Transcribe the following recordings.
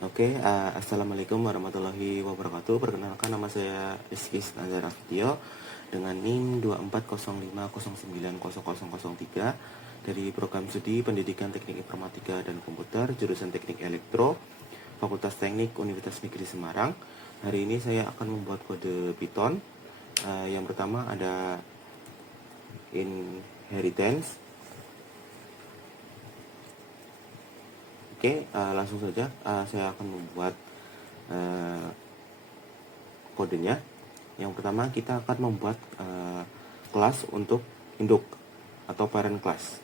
Assalamualaikum warahmatullahi wabarakatuh. Perkenalkan, nama saya Rizky Nazar Afidio dengan NIM 24050900003 dari program studi Pendidikan Teknik Informatika dan Komputer, jurusan Teknik Elektro, Fakultas Teknik Universitas Negeri Semarang. Hari ini saya akan membuat kode Python. Yang pertama ada inheritance. Langsung saja saya akan membuat kodenya. Yang pertama kita akan membuat kelas untuk induk atau parent class.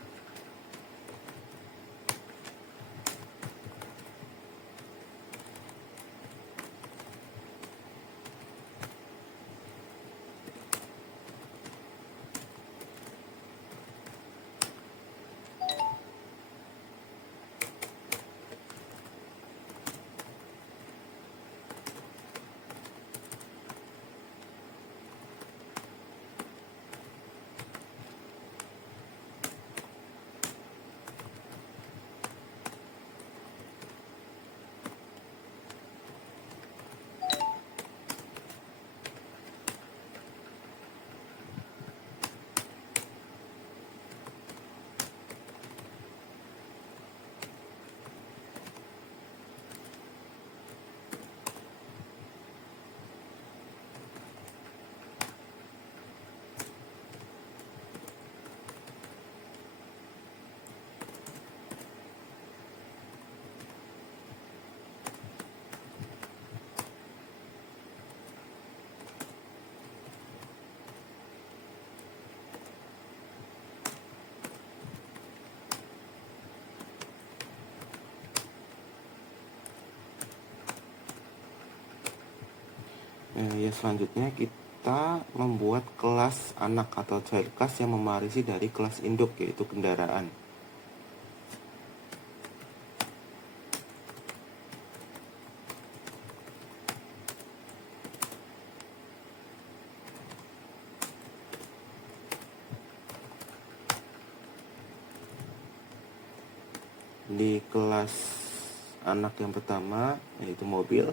Selanjutnya kita membuat kelas anak atau child class yang mewarisi dari kelas induk, yaitu kendaraan. Di kelas anak yang pertama, yaitu mobil,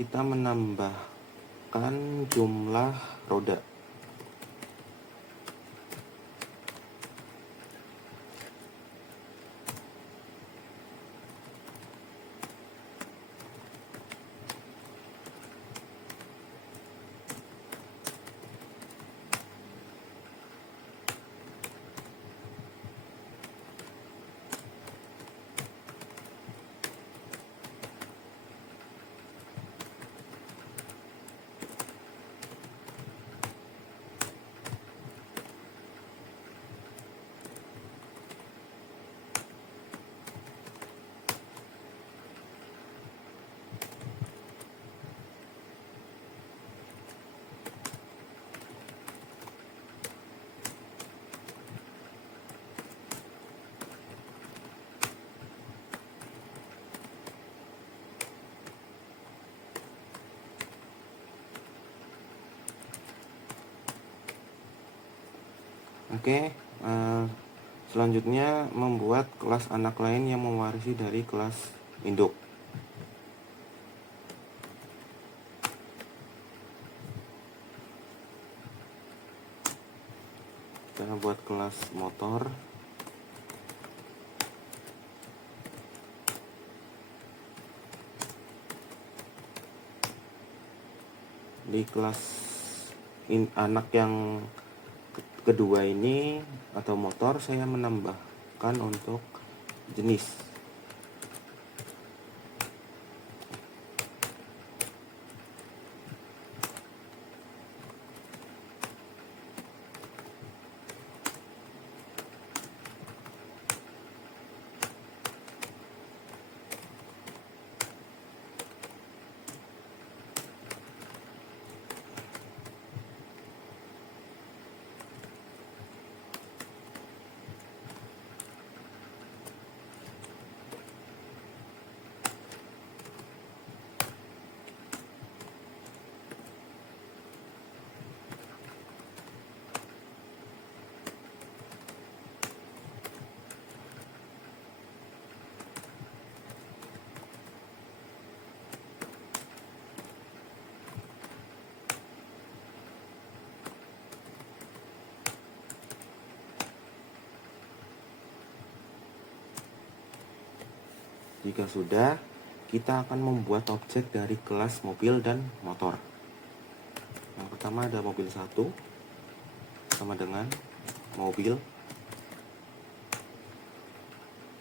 kita menambahkan jumlah roda. Selanjutnya membuat kelas anak lain yang mewarisi dari kelas induk. Kita buat kelas motor. Di kelas anak yang kedua ini atau motor, saya menambahkan untuk jenis. Jika sudah, kita akan membuat objek dari kelas mobil dan motor. Yang pertama ada mobil 1 sama dengan mobil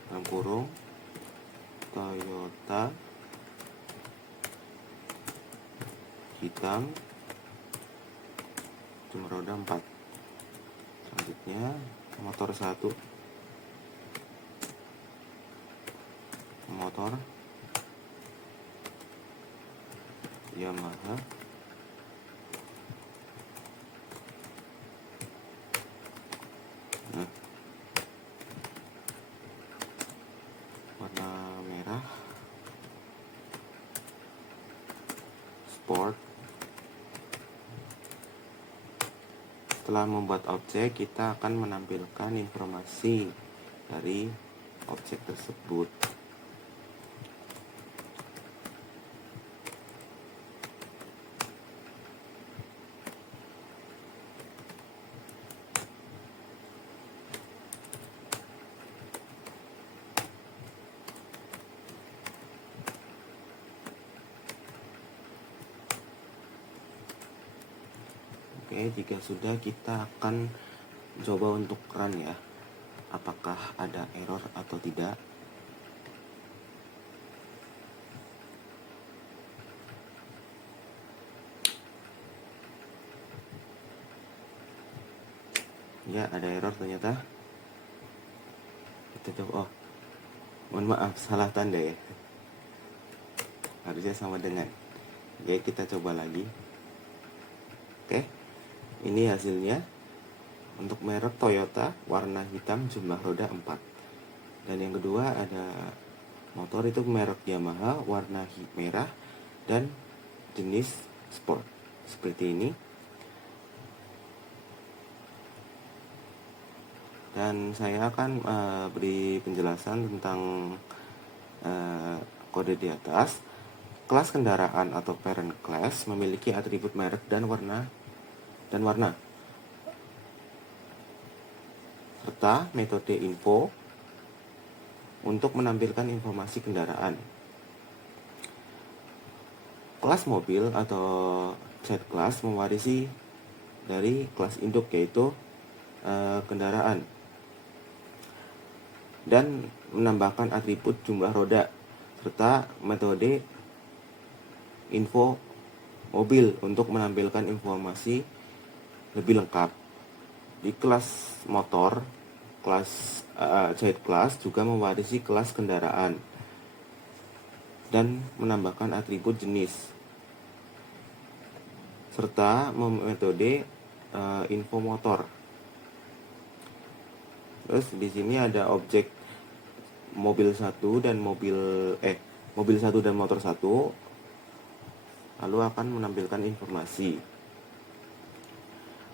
dalam kurung Toyota hitam jumlah roda 4. Selanjutnya motor 1, motor Yamaha warna merah, sport. Setelah membuat objek, kita akan menampilkan informasi dari objek tersebut. Oke, jika sudah, kita akan coba untuk run ya, apakah ada error atau tidak. Ya, ada error ternyata. Kita coba. Oh, mohon maaf, salah tanda ya, harusnya sama dengan. Oke, kita coba lagi. Oke, ini hasilnya. Untuk merek Toyota, warna hitam, jumlah roda 4. Dan yang kedua ada motor itu merek Yamaha, warna merah dan jenis sport. Seperti ini. Dan saya akan beri penjelasan tentang kode di atas. Kelas kendaraan atau parent class memiliki atribut merek dan warna serta metode info untuk menampilkan informasi kendaraan. Kelas mobil atau child class mewarisi dari kelas induk, yaitu kendaraan, dan menambahkan atribut jumlah roda serta metode info mobil untuk menampilkan informasi lebih lengkap. Di kelas motor, kelas child class juga mewarisi kelas kendaraan dan menambahkan atribut jenis serta metode info motor. Terus di sini ada objek mobil 1 dan mobil 1 dan motor 1, lalu akan menampilkan informasi.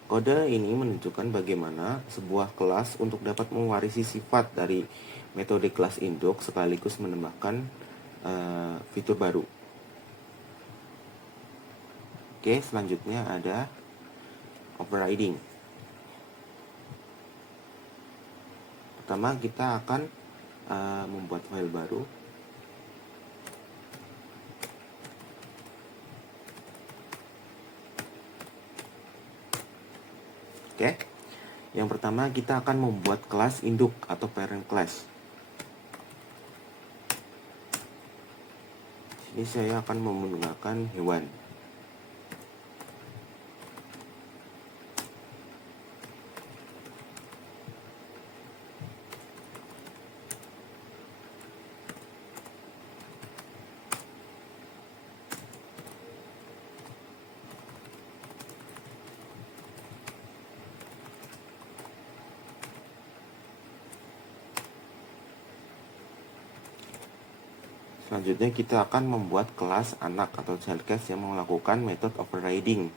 Kode ini menunjukkan bagaimana sebuah kelas untuk dapat mewarisi sifat dari metode kelas induk sekaligus menambahkan fitur baru. Oke, selanjutnya ada overriding. Pertama, kita akan membuat file baru. Oke, yang pertama kita akan membuat kelas induk atau parent class. Ini saya akan menggunakan hewan. Selanjutnya kita akan membuat kelas anak atau child class yang melakukan metode overriding.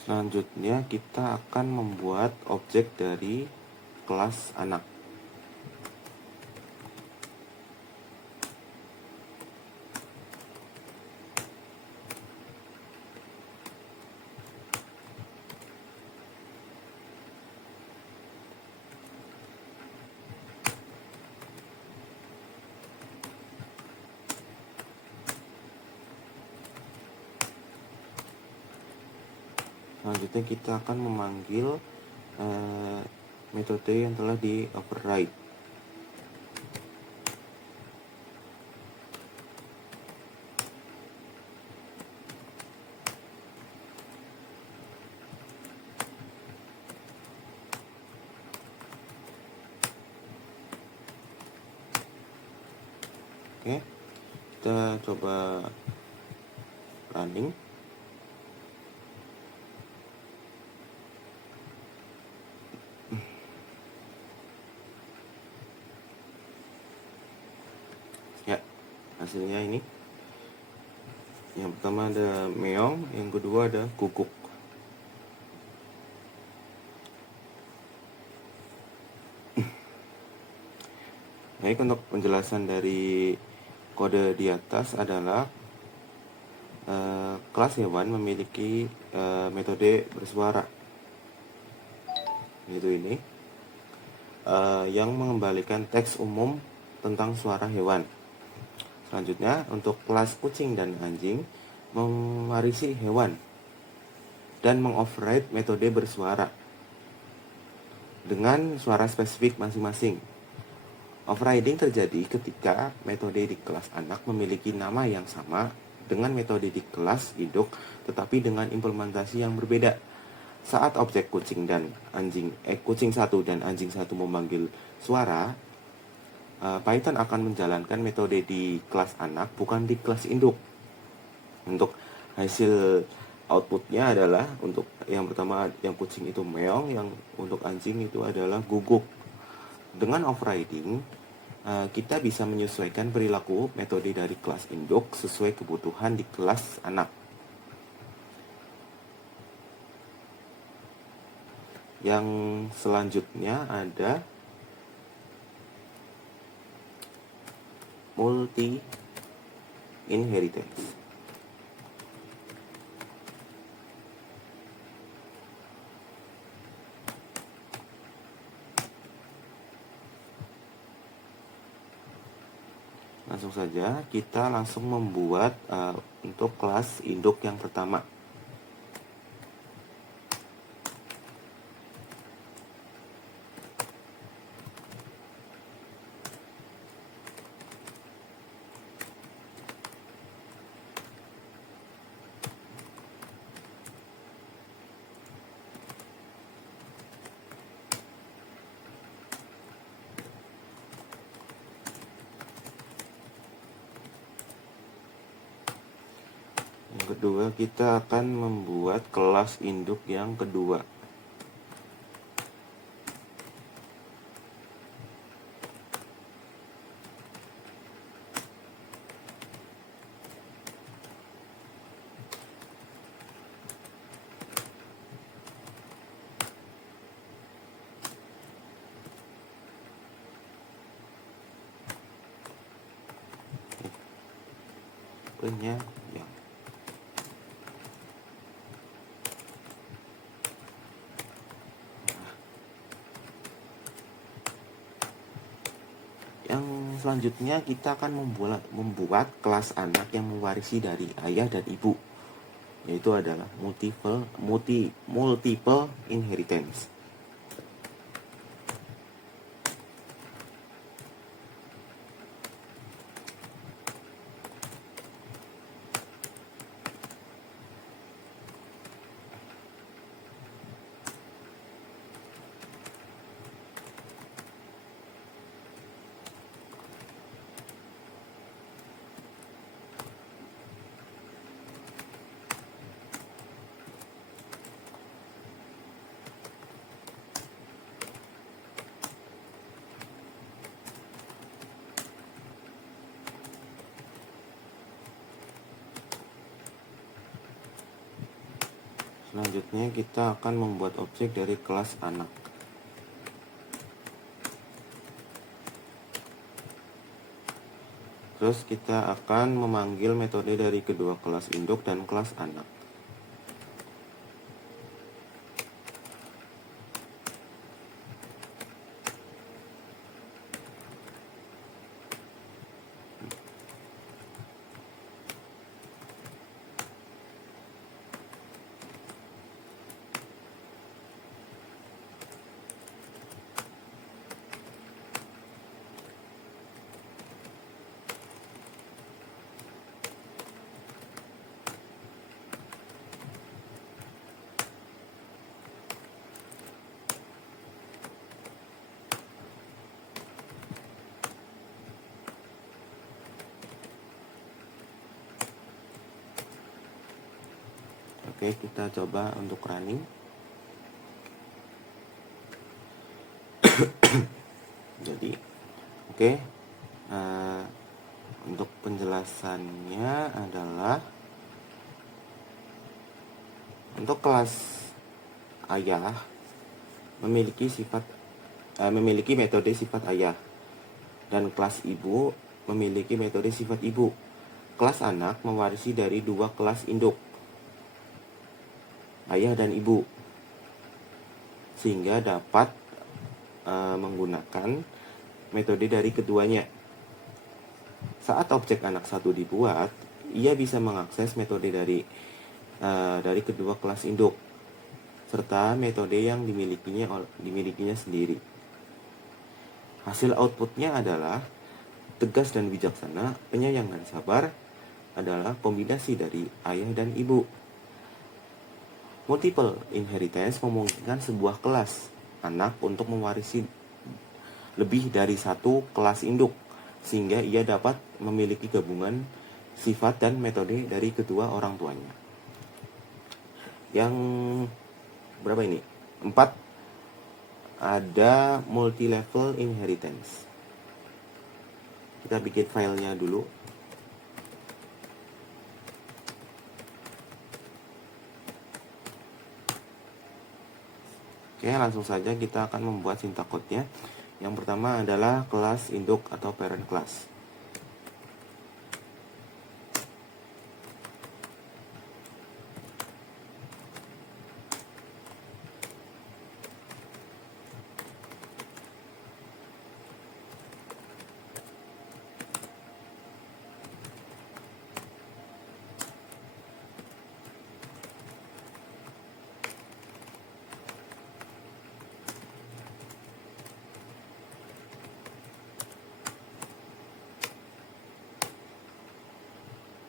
Selanjutnya kita akan membuat objek dari kelas anak. Selanjutnya kita akan memanggil metode yang telah di override. Oke, kita coba running. Ya, hasilnya ini. Yang pertama ada meong, yang kedua ada guguk. Baik, untuk penjelasan dari kode di atas adalah kelas hewan memiliki metode bersuara, yaitu ini, yang mengembalikan teks umum tentang suara hewan. Selanjutnya, untuk kelas kucing dan anjing mewarisi hewan dan mengoverride metode bersuara dengan suara spesifik masing-masing. Overriding terjadi ketika metode di kelas anak memiliki nama yang sama dengan metode di kelas induk, tetapi dengan implementasi yang berbeda. Saat objek kucing satu dan anjing satu memanggil suara, Python akan menjalankan metode di kelas anak, bukan di kelas induk. Untuk hasil outputnya adalah, untuk yang pertama yang kucing itu meong, yang untuk anjing itu adalah guguk. Dengan overriding, kita bisa menyesuaikan perilaku metode dari kelas induk sesuai kebutuhan di kelas anak. Yang selanjutnya ada multi inheritance. Langsung saja kita langsung membuat untuk kelas induk yang pertama. Yang kedua, kita akan membuat kelas induk yang kedua. Printnya ya. Yang selanjutnya kita akan membuat kelas anak yang mewarisi dari ayah dan ibu, yaitu adalah multiple inheritance. Selanjutnya kita akan membuat objek dari kelas anak. Terus kita akan memanggil metode dari kedua kelas induk dan kelas anak. Oke, kita coba untuk running. Jadi, oke, untuk penjelasannya adalah untuk kelas ayah memiliki metode sifat ayah, dan kelas ibu memiliki metode sifat ibu. Kelas anak mewarisi dari dua kelas induk, ayah dan ibu, sehingga dapat menggunakan metode dari keduanya. Saat objek anak satu dibuat, ia bisa mengakses metode dari kedua kelas induk serta metode yang dimilikinya sendiri. Hasil outputnya adalah tegas dan bijaksana, penyayang dan sabar adalah kombinasi dari ayah dan ibu. Multiple inheritance memungkinkan sebuah kelas anak untuk mewarisi lebih dari satu kelas induk, sehingga ia dapat memiliki gabungan sifat dan metode dari kedua orang tuanya. Yang berapa ini? 4, ada multi-level inheritance. Kita bikin filenya dulu. Oke, langsung saja kita akan membuat syntax code-nya. Yang pertama adalah kelas induk atau parent class.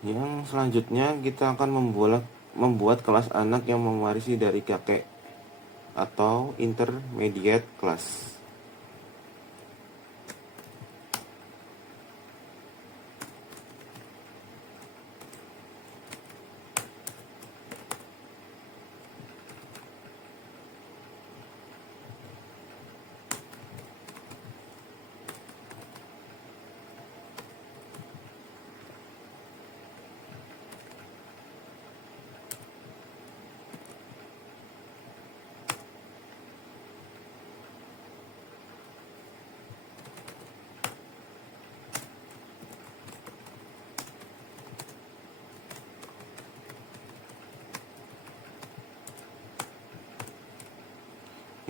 Yang selanjutnya kita akan membuat kelas anak yang mewarisi dari kakek atau intermediate class.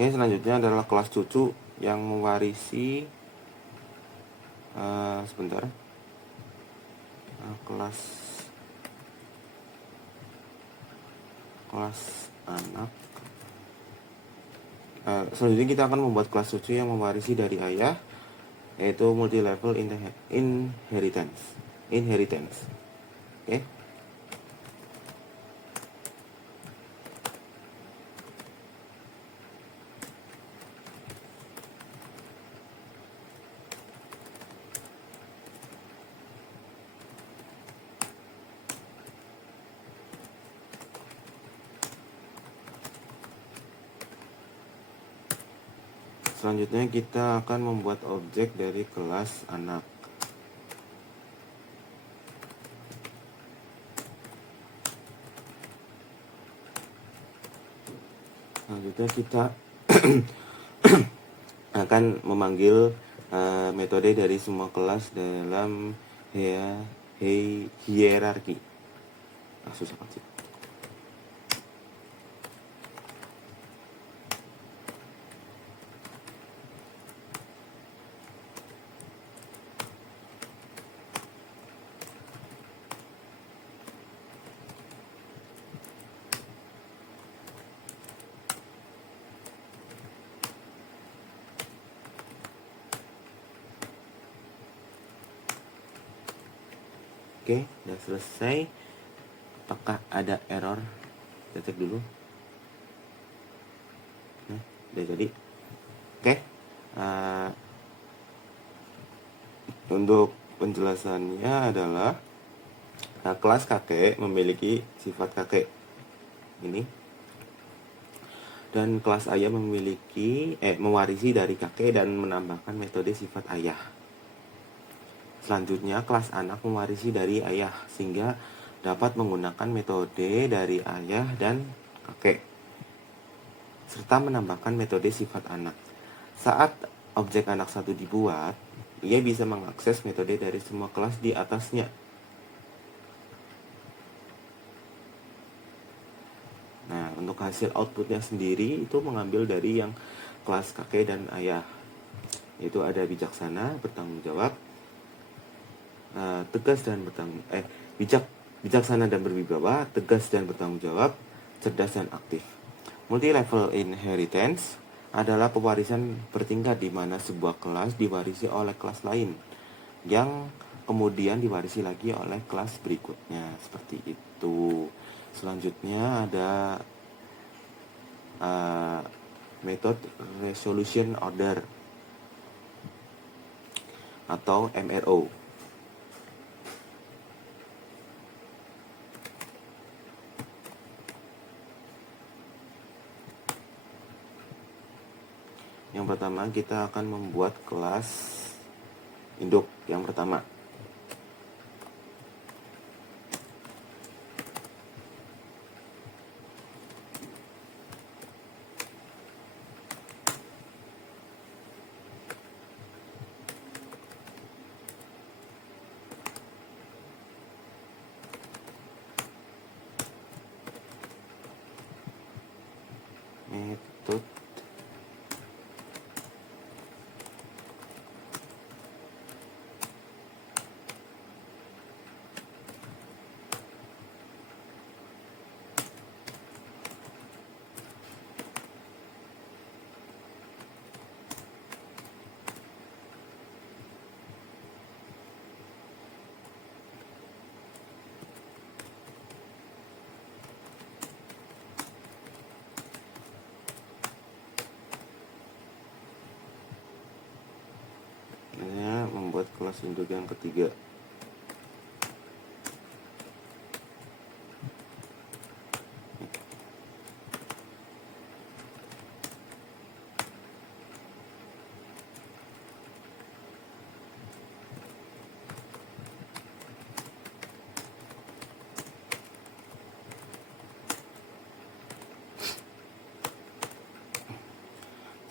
Oke, selanjutnya adalah kelas cucu yang mewarisi sebentar. Kelas anak. Selanjutnya kita akan membuat kelas cucu yang mewarisi dari ayah, yaitu multi-level inheritance. Oke. Selanjutnya kita akan membuat objek dari kelas anak. Selanjutnya kita akan memanggil metode dari semua kelas dalam hierarki. Susah banget sih. Oke, udah selesai. Apakah ada error? Kita cek dulu. Nah, udah jadi. Oke. Untuk penjelasannya adalah kelas kakek memiliki sifat kakek ini, dan kelas ayah mewarisi dari kakek dan menambahkan metode sifat ayah. Selanjutnya, kelas anak mewarisi dari ayah sehingga dapat menggunakan metode dari ayah dan kakek, serta menambahkan metode sifat anak. Saat objek anak satu dibuat, ia bisa mengakses metode dari semua kelas di atasnya. Nah, untuk hasil outputnya sendiri itu mengambil dari yang kelas kakek dan ayah, yaitu ada bijaksana, bertanggung jawab, bijaksana dan berwibawa, tegas dan bertanggung jawab, cerdas dan aktif. Multi-level inheritance adalah pewarisan bertingkat di mana sebuah kelas diwarisi oleh kelas lain yang kemudian diwarisi lagi oleh kelas berikutnya, seperti itu. Selanjutnya ada method resolution order atau MRO. Yang pertama, kita akan membuat kelas induk yang pertama. Metode membuat kelas induk yang ketiga.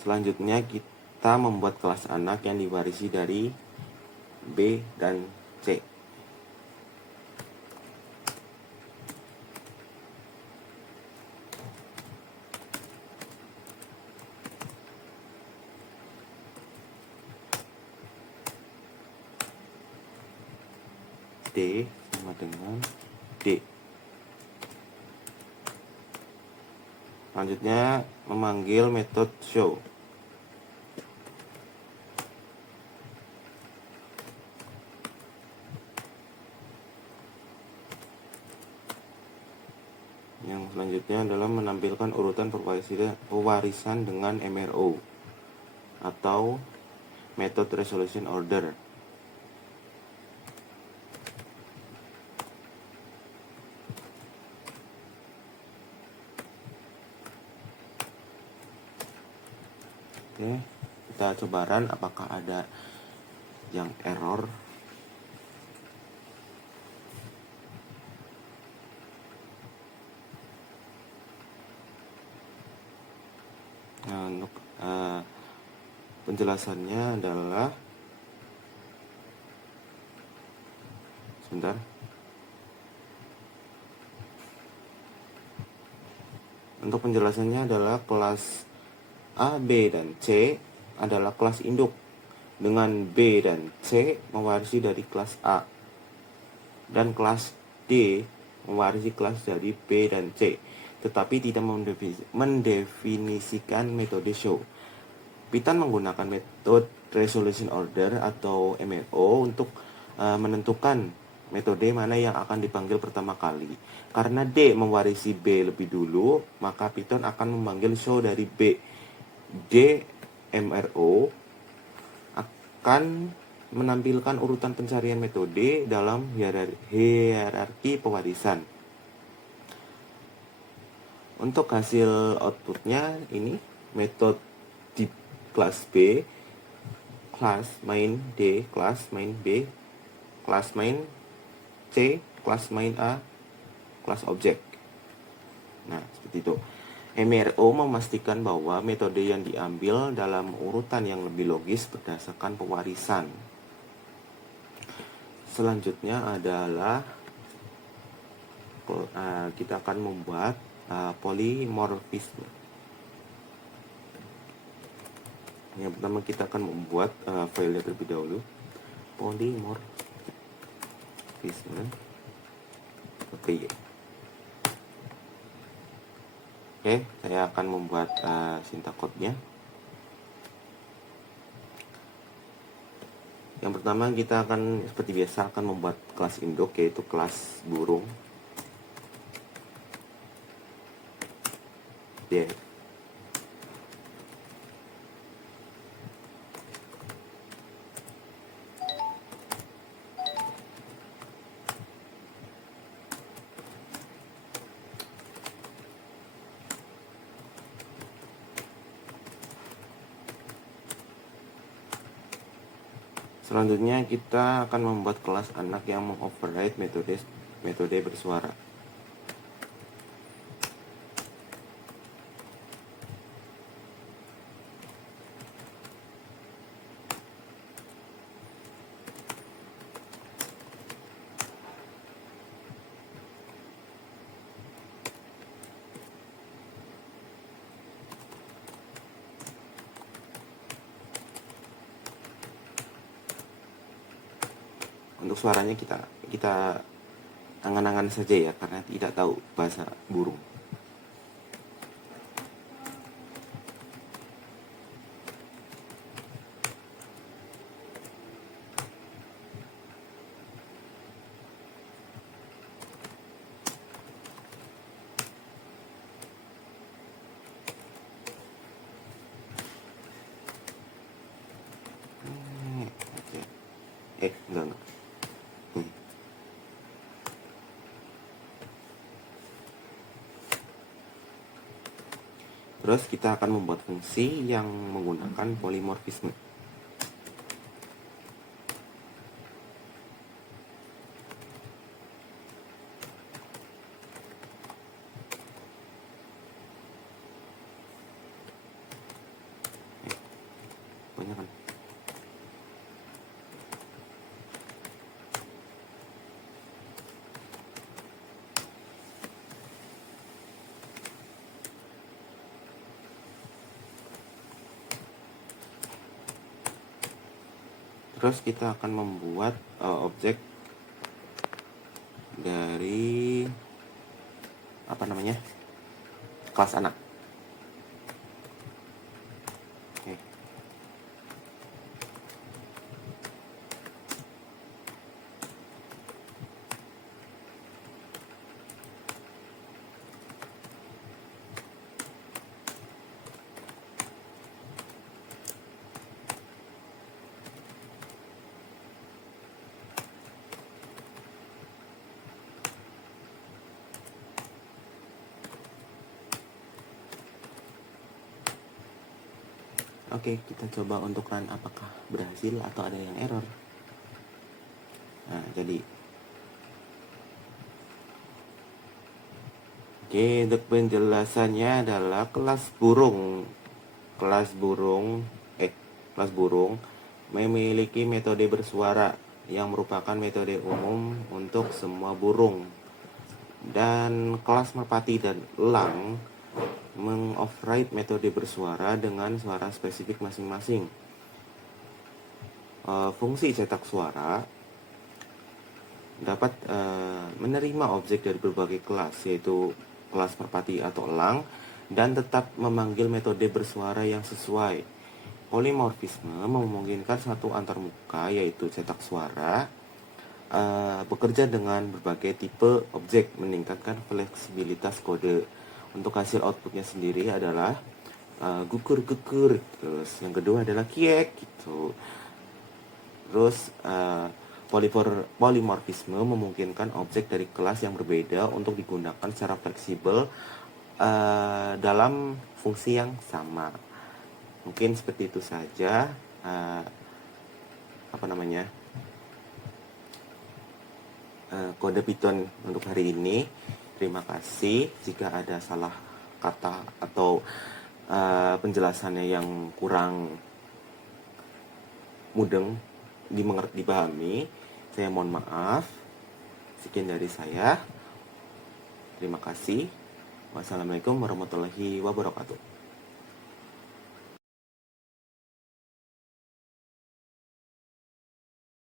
Selanjutnya kita membuat kelas anak yang diwarisi dari B dan C. D sama dengan D. Selanjutnya memanggil metode show. Yang selanjutnya adalah menampilkan urutan pewarisan dengan MRO atau method resolution order. Oke, kita coba run apakah ada yang error. Nah, untuk penjelasannya adalah, sebentar. Untuk penjelasannya adalah kelas A, B, dan C adalah kelas induk, dengan B dan C mewarisi dari kelas A, dan kelas D mewarisi kelas dari B dan C, tetapi tidak mendefinisikan metode show. Python menggunakan metode resolution order atau MRO untuk menentukan metode mana yang akan dipanggil pertama kali. Karena D mewarisi B lebih dulu, maka Python akan memanggil show dari B. D MRO akan menampilkan urutan pencarian metode dalam hierarki pewarisan. Untuk hasil outputnya ini metode di kelas B, kelas main D, kelas main B, kelas main C, kelas main A, kelas objek. Nah, seperti itu. MRO memastikan bahwa metode yang diambil dalam urutan yang lebih logis berdasarkan pewarisan. Selanjutnya adalah kita akan membuat polymorphisme. Yang pertama kita akan membuat filenya terlebih dahulu. Polymorphisme. Oke, saya akan membuat syntax code-nya. Yang pertama kita akan seperti biasa akan membuat kelas induk, yaitu kelas burung. Selanjutnya kita akan membuat kelas anak yang mengoverride metode bersuara. Untuk suaranya kita angan-angan saja ya, karena tidak tahu bahasa burung. Enggak. Terus kita akan membuat fungsi yang menggunakan polymorphisme. Banyak kan? Terus kita akan membuat objek dari kelas anak. Oke, kita coba untuk run apakah berhasil atau ada yang error. Nah, jadi untuk penjelasannya adalah kelas burung kelas burung memiliki metode bersuara yang merupakan metode umum untuk semua burung. Dan kelas merpati dan elang mengoverride metode bersuara dengan suara spesifik masing-masing. Fungsi cetak suara dapat menerima objek dari berbagai kelas, yaitu kelas merpati atau elang, dan tetap memanggil metode bersuara yang sesuai. Polimorfisme memungkinkan satu antarmuka, yaitu cetak suara, bekerja dengan berbagai tipe objek, meningkatkan fleksibilitas kode. Untuk hasil outputnya sendiri adalah gukur-gukur, terus yang kedua adalah kiek gitu. Terus polimorfisme memungkinkan objek dari kelas yang berbeda untuk digunakan secara fleksibel dalam fungsi yang sama. Mungkin seperti itu saja kode Python untuk hari ini. Terima kasih. Jika ada salah kata atau penjelasannya yang kurang mudeng dipahami, saya mohon maaf. Sekian dari saya. Terima kasih. Wassalamualaikum warahmatullahi wabarakatuh.